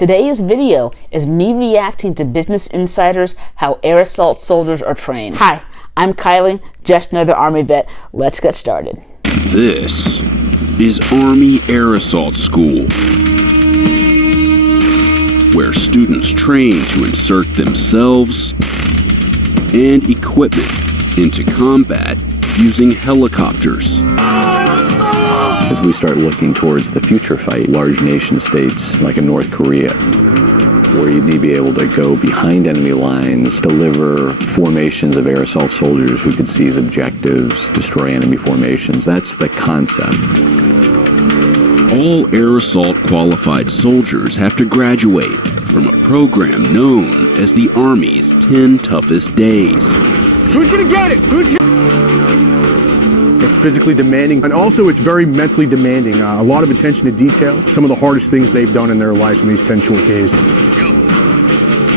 Today's video is me reacting to Business Insider's How Aerosol Soldiers Are Trained. Hi, I'm Kylie, just another Army vet. Let's get started. This is Army Aerosol School, where students train to insert themselves and equipment into combat using helicopters. As we start looking towards the future fight, large nation states like in North Korea, where you need to be able to go behind enemy lines, deliver formations of aerosol soldiers who could seize objectives, destroy enemy formations. That's the concept. All aerosol qualified soldiers have to graduate from a program known as the Army's 10 Toughest Days. Who's gonna get it? It's physically demanding, and also it's very mentally demanding. A lot of attention to detail. Some of the hardest things they've done in their life in these 10 short days.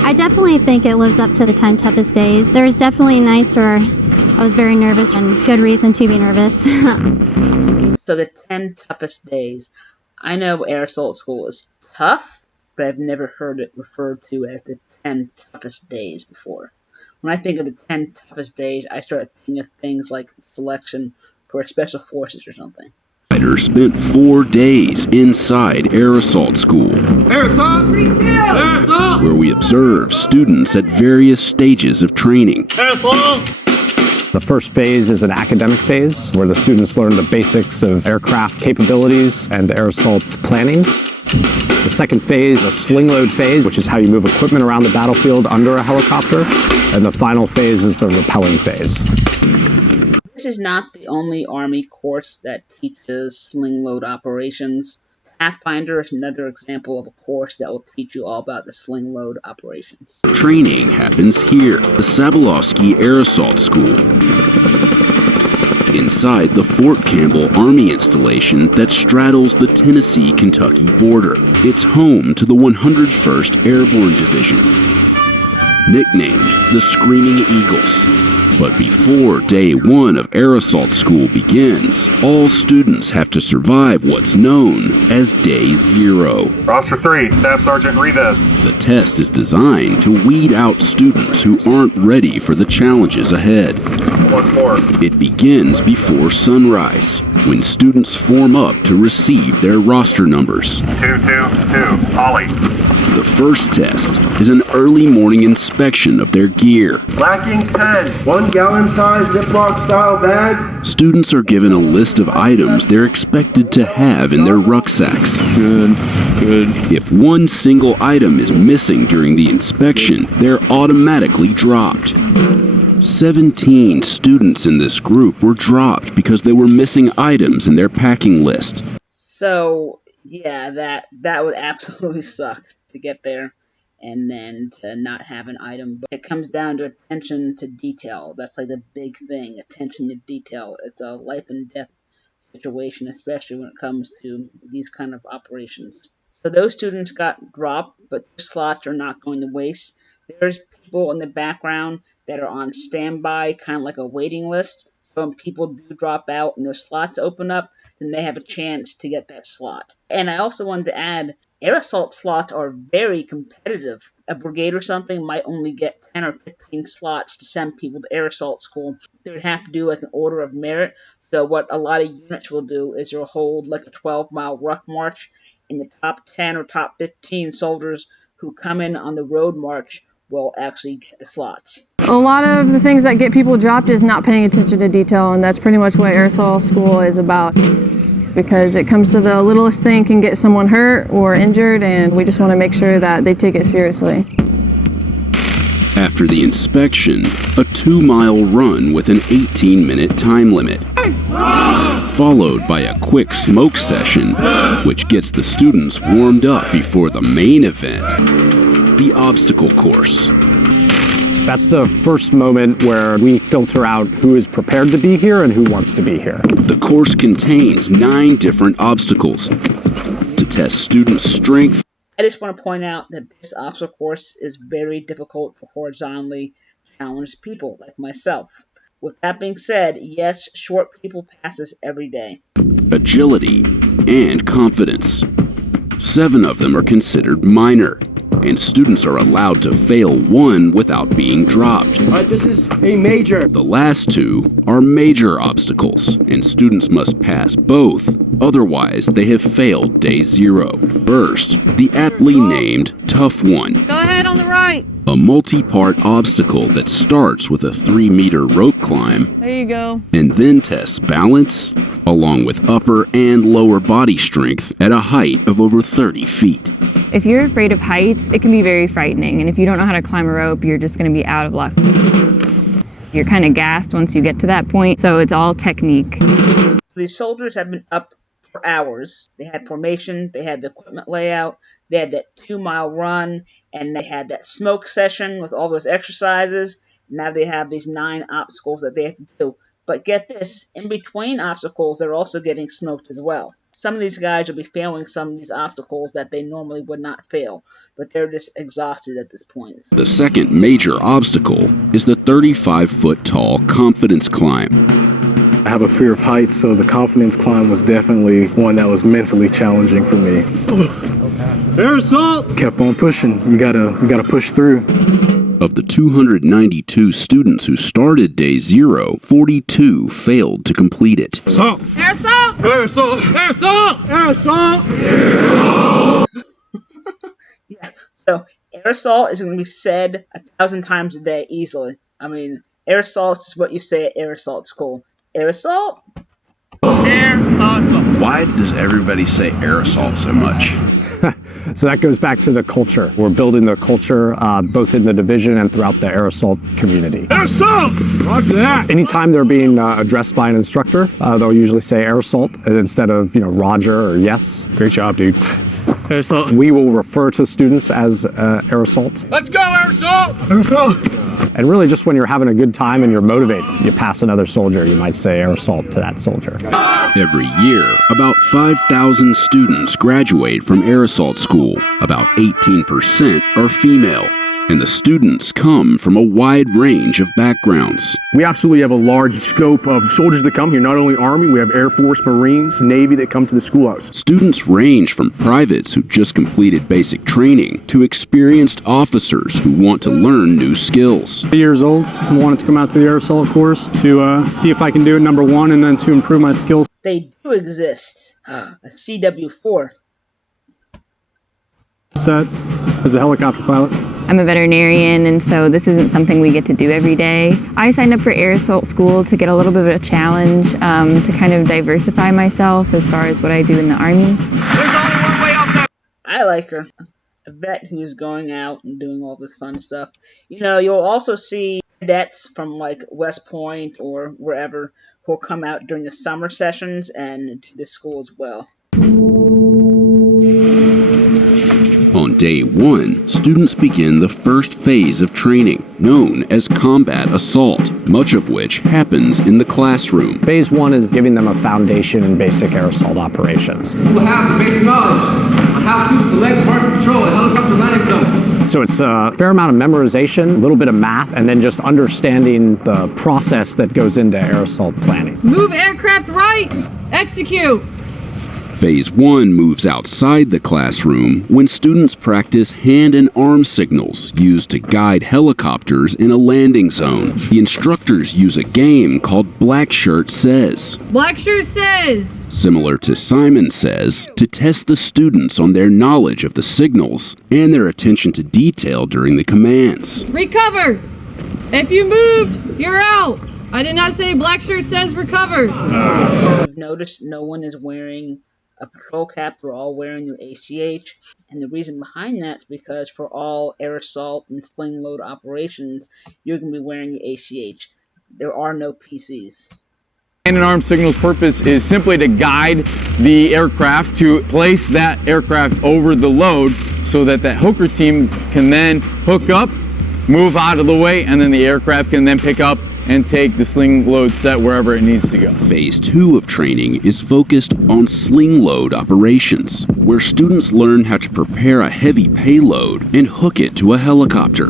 I definitely think it lives up to the 10 toughest days. There's definitely nights where I was very nervous, and good reason to be nervous. So the 10 toughest days. I know aerosol school is tough, but I've never heard it referred to as the 10 toughest days before. When I think of the 10 toughest days, I start thinking of things like selection for special forces or something. Fighters spent 4 days inside Aerosol School, Aerosol! 3, 2! Aerosol! where we observe students at various stages of training. Aerosol! The first phase is an academic phase, where the students learn the basics of aircraft capabilities and aerosol planning. The second phase, the sling-load phase, which is how you move equipment around the battlefield under a helicopter. And the final phase is the rappelling phase. This is not the only Army course that teaches sling-load operations. Pathfinder is another example of a course that will teach you all about the sling-load operations. Training happens here, the Sabalauski Aerosol School, inside the Fort Campbell Army installation that straddles the Tennessee-Kentucky border. It's home to the 101st Airborne Division, nicknamed the Screaming Eagles. But before day 1 of Aerosol School begins, all students have to survive what's known as Day 0. Roster 3, Staff Sergeant Rivas. The test is designed to weed out students who aren't ready for the challenges ahead. 1-4. It begins before sunrise, when students form up to receive their roster numbers. 2-2-2, Ollie. The first test is an early morning inspection of their gear. Lacking 10, 1 gallon size Ziploc style bag. Students are given a list of items they're expected to have in their rucksacks. Good. If one single item is missing during the inspection, they're automatically dropped. 17 students in this group were dropped because they were missing items in their packing list. So, yeah, that would absolutely suck to get there and then to not have an item. But it comes down to attention to detail. That's like the big thing, attention to detail. It's a life and death situation, especially when it comes to these kind of operations. So those students got dropped, but their slots are not going to waste. There's people in the background that are on standby, kind of like a waiting list. So when people do drop out and their slots open up, then they have a chance to get that slot. And I also wanted to add, aerosol slots are very competitive. A brigade or something might only get 10 or 15 slots to send people to aerosol school. They would have to do like an order of merit. So what a lot of units will do is they'll hold like a 12-mile ruck march, and the top 10 or top 15 soldiers who come in on the road march will actually get the slots. A lot of the things that get people dropped is not paying attention to detail, and that's pretty much what aerosol school is about, because it comes to the littlest thing can get someone hurt or injured, and we just want to make sure that they take it seriously. After the inspection, a 2-mile run with an 18-minute time limit, followed by a quick smoke session, which gets the students warmed up before the main event, the obstacle course. That's the first moment where we filter out who is prepared to be here and who wants to be here. The course contains 9 different obstacles to test students' strength. I just want to point out that this obstacle course is very difficult for horizontally challenged people like myself. With that being said, yes, short people pass this every day. Agility and confidence. 7 of them are considered minor, and students are allowed to fail 1 without being dropped. This is a major. The last 2 are major obstacles, and students must pass both, otherwise they have failed day 0. First, the aptly named Tough One. Go ahead on the right. A multi-part obstacle that starts with a 3-meter rope climb. There you go. And then tests balance, along with upper and lower body strength at a height of over 30 feet. If you're afraid of heights, it can be very frightening. And if you don't know how to climb a rope, you're just going to be out of luck. You're kind of gassed once you get to that point, so it's all technique. So these soldiers have been up for hours. They had formation, they had the equipment layout, they had that 2-mile run, and they had that smoke session with all those exercises. Now they have these 9 obstacles that they have to do. But get this, in between obstacles, they're also getting smoked as well. Some of these guys will be failing some of these obstacles that they normally would not fail, but they're just exhausted at this point. The second major obstacle is the 35-foot-tall confidence climb. I have a fear of heights, so the confidence climb was definitely one that was mentally challenging for me. Aerosol! Kept on pushing. You gotta push through. Of the 292 students who started day 0, 42 failed to complete it. Salt! Aerosol! Aerosol! Aerosol! Aerosol! Yeah, so aerosol is going to be said 1,000 times a day easily. I mean, aerosol is just what you say at aerosol school. Aerosol? Aerosol! Why does everybody say aerosol so much? So that goes back to the culture. We're building the culture both in the division and throughout the Aerosol community. Aerosol! Roger that! Anytime they're being addressed by an instructor, they'll usually say Aerosol instead of Roger or yes. Great job, dude. Aerosol! We will refer to students as Aerosol. Let's go, Aerosol! Aerosol! And really just when you're having a good time and you're motivated, you pass another soldier, you might say Aerosol to that soldier. Every year, about 5,000 students graduate from Aerosol school. About 18% are female. And the students come from a wide range of backgrounds. We absolutely have a large scope of soldiers that come here. Not only Army, we have Air Force, Marines, Navy that come to the schoolhouse. Students range from privates who just completed basic training to experienced officers who want to learn new skills. 8 years old, I wanted to come out to the Aerosol course to see if I can do it, number one, and then to improve my skills. They do exist. A CW4. Set as a helicopter pilot. I'm a veterinarian, and so this isn't something we get to do every day. I signed up for Aerosol school to get a little bit of a challenge, to kind of diversify myself as far as what I do in the Army. There's only one way out there! I like her. A vet who's going out and doing all this fun stuff. You'll also see cadets from like West Point or wherever who'll come out during the summer sessions and do this school as well. On day 1, students begin the first phase of training, known as combat assault, much of which happens in the classroom. Phase 1 is giving them a foundation in basic aerosol operations. You will have the basic knowledge on how to select, mark, and control a helicopter landing zone. So it's a fair amount of memorization, a little bit of math, and then just understanding the process that goes into aerosol planning. Move aircraft right! Execute! Phase 1 moves outside the classroom when students practice hand and arm signals used to guide helicopters in a landing zone. The instructors use a game called Black Shirt Says. Black Shirt Says! Similar to Simon Says, to test the students on their knowledge of the signals and their attention to detail during the commands. Recover! If you moved, you're out! I did not say Black Shirt Says recover! You've noticed no one is wearing a patrol cap. We're all wearing your ACH, and the reason behind that is because for all aerosol and sling-load operations, you're going to be wearing your ACH. There are no PCs. Hand and arm signals purpose is simply to guide the aircraft to place that aircraft over the load so that that hooker team can then hook up, move out of the way, and then the aircraft can then pick up and take the sling load set wherever it needs to go. Phase 2 of training is focused on sling load operations, where students learn how to prepare a heavy payload and hook it to a helicopter,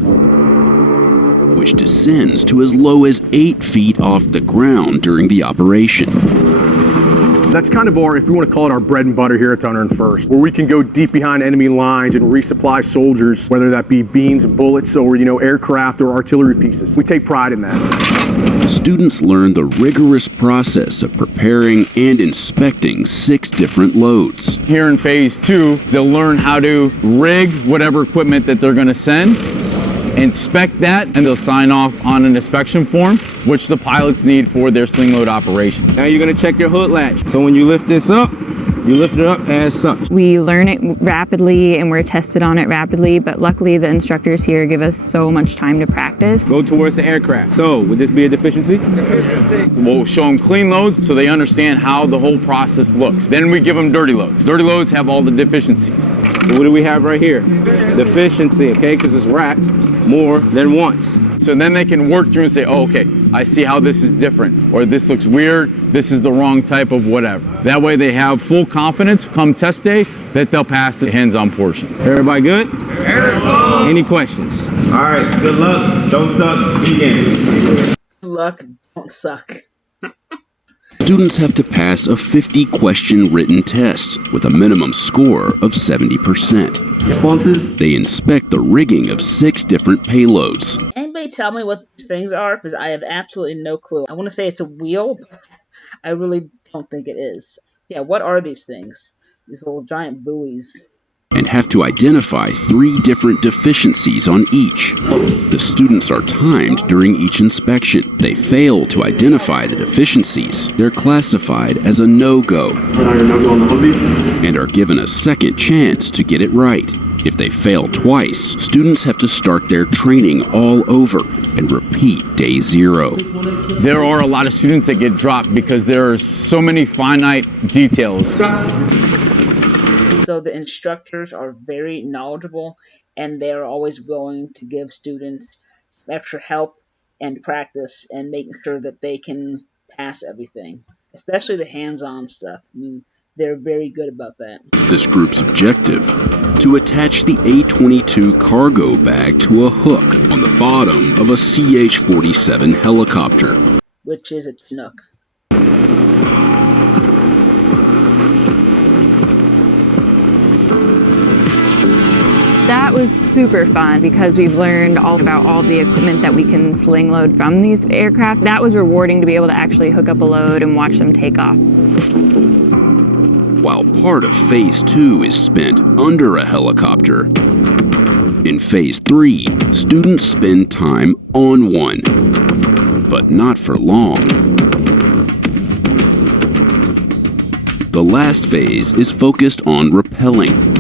which descends to as low as 8 feet off the ground during the operation. That's kind of our, if we want to call it our bread and butter here at 101st, where we can go deep behind enemy lines and resupply soldiers, whether that be beans and bullets or, aircraft or artillery pieces. We take pride in that. Students learn the rigorous process of preparing and inspecting 6 different loads. Here in phase 2, they'll learn how to rig whatever equipment that they're going to send, inspect that, and they'll sign off on an inspection form, which the pilots need for their sling-load operation. Now you're going to check your hood latch. So when you lift this up, you lift it up as such. We learn it rapidly and we're tested on it rapidly, but luckily the instructors here give us so much time to practice. Go towards the aircraft. So would this be a deficiency? We'll show them clean loads so they understand how the whole process looks. Then we give them dirty loads. Dirty loads have all the deficiencies. What do we have right here? Deficiency, okay, because it's racked more than once. So then they can work through and say, oh, okay, I see how this is different, or this looks weird, this is the wrong type of whatever. That way they have full confidence come test day that they'll pass the hands-on portion. Everybody good? Aerosol. Any questions? All right, good luck. Don't suck. Begin. Good luck. Don't suck. Students have to pass a 50-question written test with a minimum score of 70%. Responses? They inspect the rigging of 6 different payloads. Anybody tell me what these things are? Because I have absolutely no clue. I want to say it's a wheel, but I really don't think it is. Yeah, what are these things? These little giant buoys. And have to identify 3 different deficiencies on each. The students are timed during each inspection. They fail to identify the deficiencies. They're classified as a no-go and are given a second chance to get it right. If they fail twice, students have to start their training all over and repeat day 0. There are a lot of students that get dropped because there are so many finite details. So the instructors are very knowledgeable, and they're always willing to give students extra help and practice and making sure that they can pass everything, especially the hands-on stuff. I mean, they're very good about that. This group's objective: to attach the A-22 cargo bag to a hook on the bottom of a CH-47 helicopter, which is a Chinook. That was super fun because we've learned all about all the equipment that we can sling load from these aircraft. That was rewarding to be able to actually hook up a load and watch them take off. While part of Phase 2 is spent under a helicopter, in Phase 3, students spend time on one, but not for long. The last phase is focused on rappelling.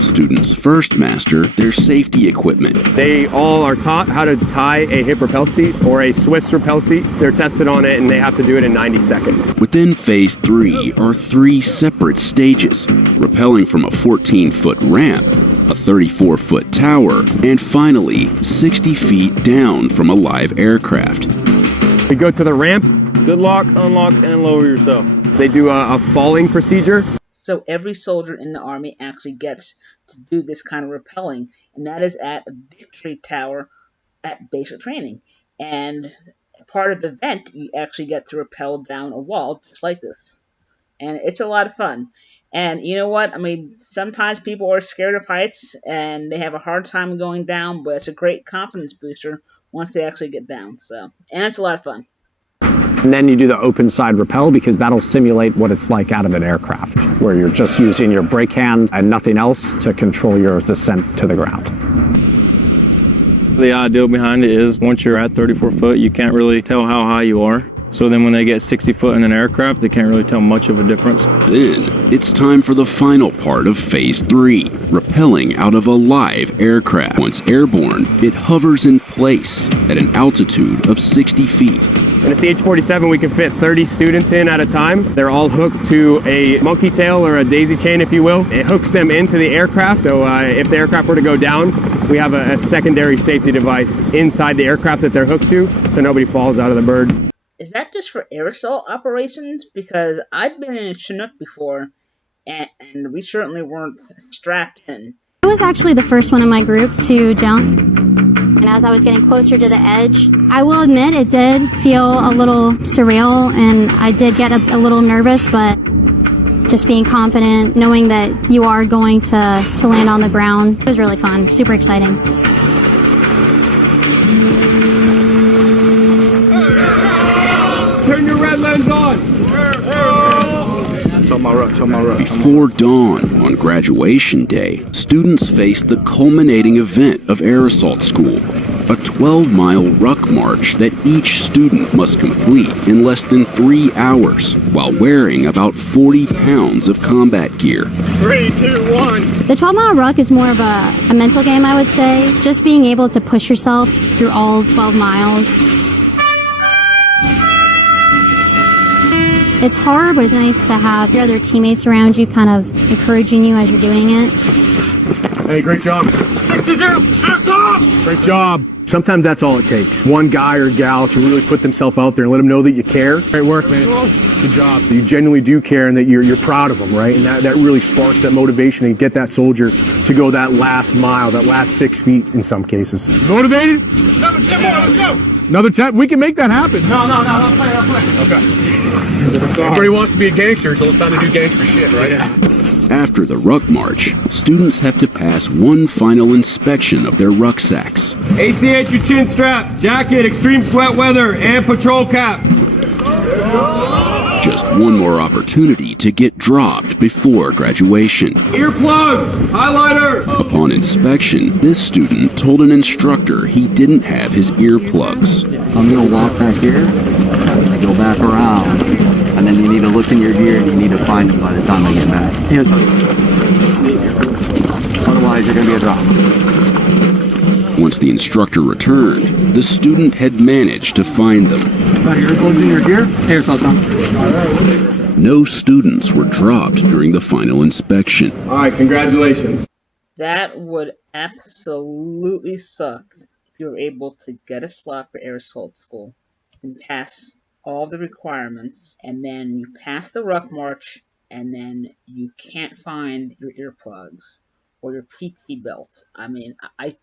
Students first master their safety equipment. They all are taught how to tie a hip rappel seat or a Swiss rappel seat. They're tested on it and they have to do it in 90 seconds. Within Phase 3 are 3 separate stages: rappelling from a 14-foot ramp, a 34-foot tower, and finally 60 feet down from a live aircraft. We go to the ramp. Good luck, unlock, and lower yourself. They do a falling procedure. So every soldier in the Army actually gets to do this kind of rappelling, and that is at a victory tower at basic training. And part of the event, you actually get to rappel down a wall just like this. And it's a lot of fun. And you know what? I mean, sometimes people are scared of heights, and they have a hard time going down, but it's a great confidence booster once they actually get down. So, and it's a lot of fun. And then you do the open side rappel because that'll simulate what it's like out of an aircraft, where you're just using your brake hand and nothing else to control your descent to the ground. The ideal behind it is once you're at 34 foot, you can't really tell how high you are. So then when they get 60 foot in an aircraft, they can't really tell much of a difference. Then it's time for the final part of Phase 3, rappelling out of a live aircraft. Once airborne, it hovers in place at an altitude of 60 feet. In a CH-47, we can fit 30 students in at a time. They're all hooked to a monkey tail or a daisy chain, if you will. It hooks them into the aircraft, so if the aircraft were to go down, we have a secondary safety device inside the aircraft that they're hooked to, so nobody falls out of the bird. Is that just for aerosol operations? Because I've been in a Chinook before, and we certainly weren't strapped in. I was actually the first one in my group to jump. And as I was getting closer to the edge, I will admit it did feel a little surreal, and I did get a little nervous, but just being confident, knowing that you are going to land on the ground. It was really fun, super exciting. Turn your red lens on. Before dawn on graduation day, students face the culminating event of Aerosol School, a 12-mile ruck march that each student must complete in less than 3 hours while wearing about 40 pounds of combat gear. 3, 2, 1. The 12-mile ruck is more of a mental game, I would say. Just being able to push yourself through all 12 miles. It's hard, but it's nice to have your other teammates around you kind of encouraging you as you're doing it. Hey, great job. 60-0, Great job. Sometimes that's all it takes. One guy or gal to really put themselves out there and let them know that you care. Great work, man. Good job. You genuinely do care and that you're proud of them, right? And that really sparks that motivation to get that soldier to go that last mile, that last 6 feet in some cases. Motivated? Another 10 more, let's go. Another 10? We can make that happen. No, let's play. Okay. Everybody wants to be a gangster, so it's time to do gangster shit, right? Yeah. After the ruck march, students have to pass one final inspection of their rucksacks. ACH your chin strap, jacket, extreme wet weather, and patrol cap. Just one more opportunity to get dropped before graduation. Earplugs, highlighter. Upon inspection, this student told an instructor he didn't have his earplugs. I'm going to walk back here, go back around, and then you need to look in your gear and you need to find them by the time I get back. Otherwise, you're going to be a drop. Once the instructor returned, the student had managed to find them. Got your earplugs in your gear? Aerosol, son. No students were dropped during the final inspection. All right, congratulations. That would absolutely suck if you were able to get a slot for Aerosol School and pass all the requirements, and then you pass the ruck march, and then you can't find your earplugs or your PT belt. I mean, I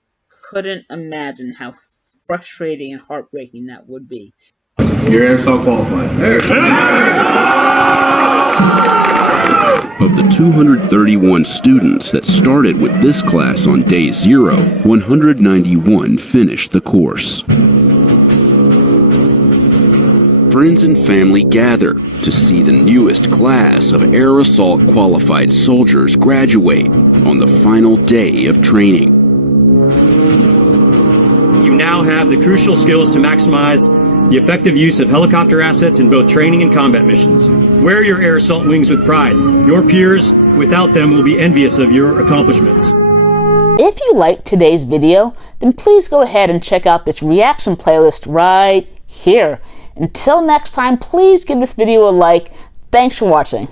couldn't imagine how frustrating and heartbreaking that would be. You're Aerosol qualified. Of the 231 students that started with this class on day 0, 191 finished the course. Friends and family gather to see the newest class of Aerosol qualified soldiers graduate on the final day of training. You now have the crucial skills to maximize the effective use of helicopter assets in both training and combat missions. Wear your Aerosol wings with pride. Your peers, without them, will be envious of your accomplishments. If you liked today's video, then please go ahead and check out this reaction playlist right here. Until next time, please give this video a like. Thanks for watching.